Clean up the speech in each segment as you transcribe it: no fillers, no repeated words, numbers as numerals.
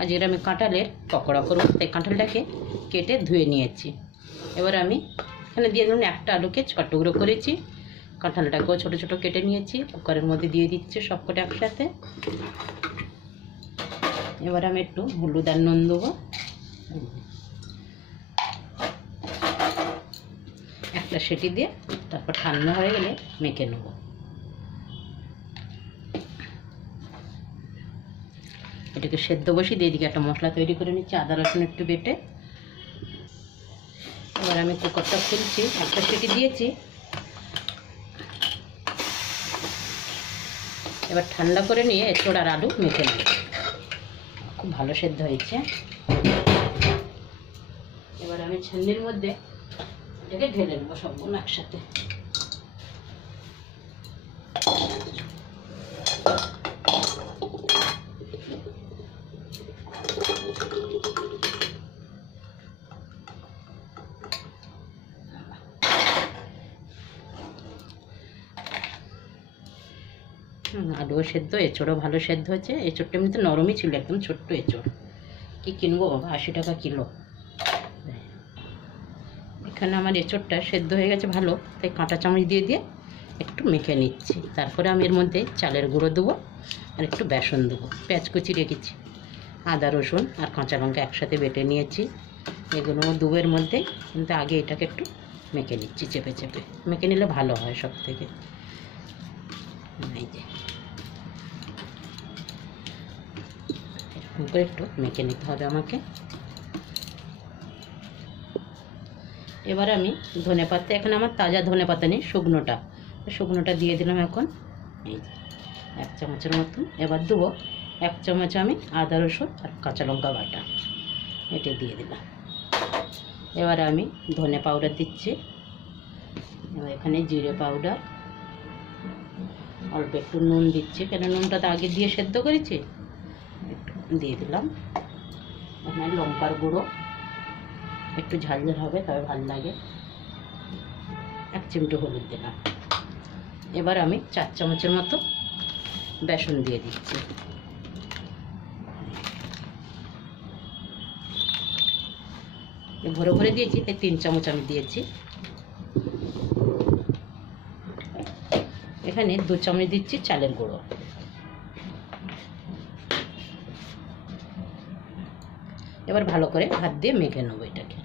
আজকে আমি কাঁঠালের পকোড়া করব, তাই কাঁঠালটাকে কেটে ধুয়ে নিয়েছি। এবার আমি এখানে দিয়ে দিলাম একটা আলুকে ছোট টুকরো করেছি, কাঁঠালটাকেও ছোট ছোট কেটে নিয়েছি, কুকারের মধ্যে দিয়ে দিচ্ছি সবকটা একসাথে। এবার আমি একটু হলুদ আর নুন দেবো, একটা সিটি দিয়ে তারপর ঠান্ডা হয়ে গেলে মেখে নেব। এটাকে সেদ্ধ বসিয়ে দিয়ে দিকে একটা মশলা তৈরি করে নিচ্ছি, আদা রসুন একটু বেটে। এবার আমি কুকারটা খুলছি, একটা সিটি দিয়েছি। এবার ঠান্ডা করে নিয়ে এঁচোড় আর আলু মেখে নেব। খুব ভালো সেদ্ধ হয়েছে। এবার আমি ছান্নির মধ্যে এটাকে ঢেলে নেবো সবগুলো একসাথে। আলুও সেদ্ধ, এঁচোড়ও ভালো সেদ্ধ হয়েছে। এঁচোড়টা এমনিতে নরমই ছিল, একদম ছোট্ট এঁচোড়। কি কিনবো বাবা, 80 টাকা কিলো। এখানে আমার এঁচোড়টা সেদ্ধ হয়ে গেছে ভালো, তাই কাঁটা চামচ দিয়ে দিয়ে একটু মেখে নিচ্ছি। তারপরে আমি এর মধ্যে চালের গুঁড়ো দেবো আর একটু বেসন দেবো। পেঁয়াজ কুচি রেখেছি, আদা রসুন আর কাঁচা লঙ্কা একসাথে বেটে নিয়েছি। এগুলো দুবের মধ্যে, কিন্তু আগে এটাকে একটু মেখে নিচ্ছি, চেপে চেপে মেখে নিলে ভালো হয় সব থেকে। এই যে এরকম করে একটু মেখে নিতে হবে আমাকে। এবার আমি ধনেপাতা, এখানে আমার তাজা ধনেপাতা নেই, শুকনোটা দিয়ে দিলাম এখন। এই যে 1 চামচের মতন। এবার দেবো 1 চামচ আমি আদা রসুন আর কাঁচা লঙ্কা বাটা, এটা দিয়ে দিলাম। এবার আমি ধনে পাউডার দিচ্ছি। এবার এখানে জিরে পাউডার, অল্প একটু নুন দিচ্ছি, কেন নুনটা তো আগে দিয়ে সেদ্ধ করেছি, একটু দিয়ে দিলাম। এখানে লঙ্কার গুঁড়ো, একটু ঝাল ঝাল হবে তবে ভালো লাগে, 1 চিমটি হলুদ দিলাম। এবার আমি 4 চামচের মতো বেসন দিয়ে দিচ্ছি। ভরে ভরে দিয়েছি, তাই 3 চামচ আমি দিয়েছি। এখানে 2 চামচ দিচ্ছি চালের গুঁড়ো। এবার ভালো করে হাত দিয়ে মেখে নেবো এটাকে।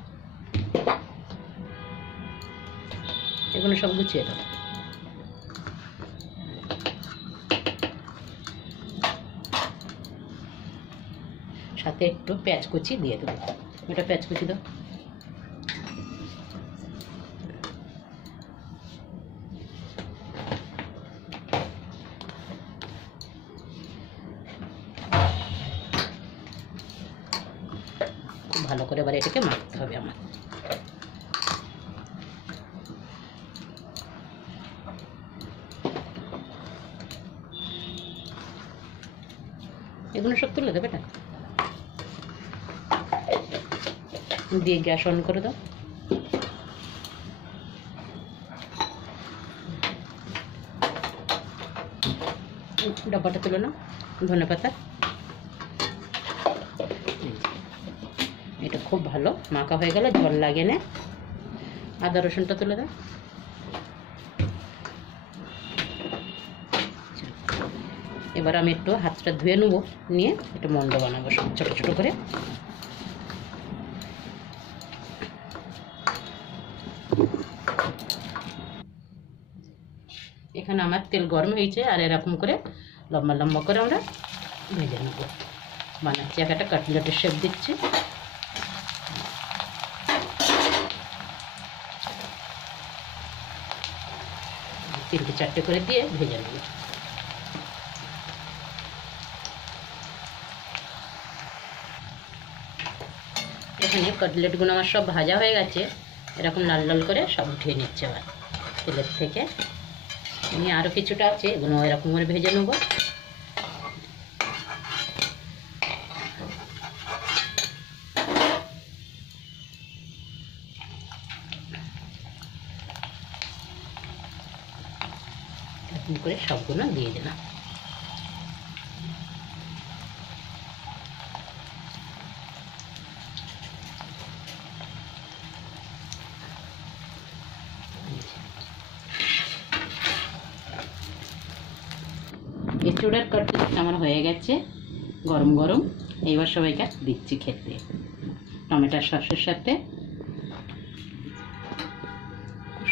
এগুলো সব গুছিয়ে দেবো। সাথে একটু পেঁয়াজ কুচি দিয়ে দেবো, এটা পেঁয়াজ কুচি দাও। খুব ভালো করে এবার এটাকে মাখতে হবে আমার। এগুলো সব তুলে দেবে না, দিয়ে গ্যাস অন করে দাও। ডাব্বাটা তুলে নাও ধনেপাতা। এটা খুব ভালো মাখা হয়ে গেল, জল লাগে না। আদা রসুনটা তুলে দাও। এবার আমি একটু হাতটা ধুয়ে নেবো, নিয়ে একটু মন্ড বানাবো সব ছোটো ছোটো করে। এখানে আমার তেল গরম হয়েছে, আর এরকম করে লম্বা লম্বা করে আমরা ভেজে নেব। বানাচ্ছি, একটা কাটলেটের শেপ দিচ্ছি। তিনটে চারটে করে দিয়ে ভেজে নেব। এখানে কাটলেটগুলো আমার সব ভাজা হয়ে গেছে, এরকম লাল লাল করে সব উঠিয়ে নিচ্ছে আবার তেলের থেকে। নিয়ে আরও কিছুটা আছে, এগুলো এরকম করে ভেজে নেব। এরকম করে সবগুলো দিয়ে দিলাম। এঁচোড়ের কাটলেট আমার হয়ে গেছে গরম গরম। এইবার সবাইকে দিচ্ছি খেতে টমেটোর সসের সাথে।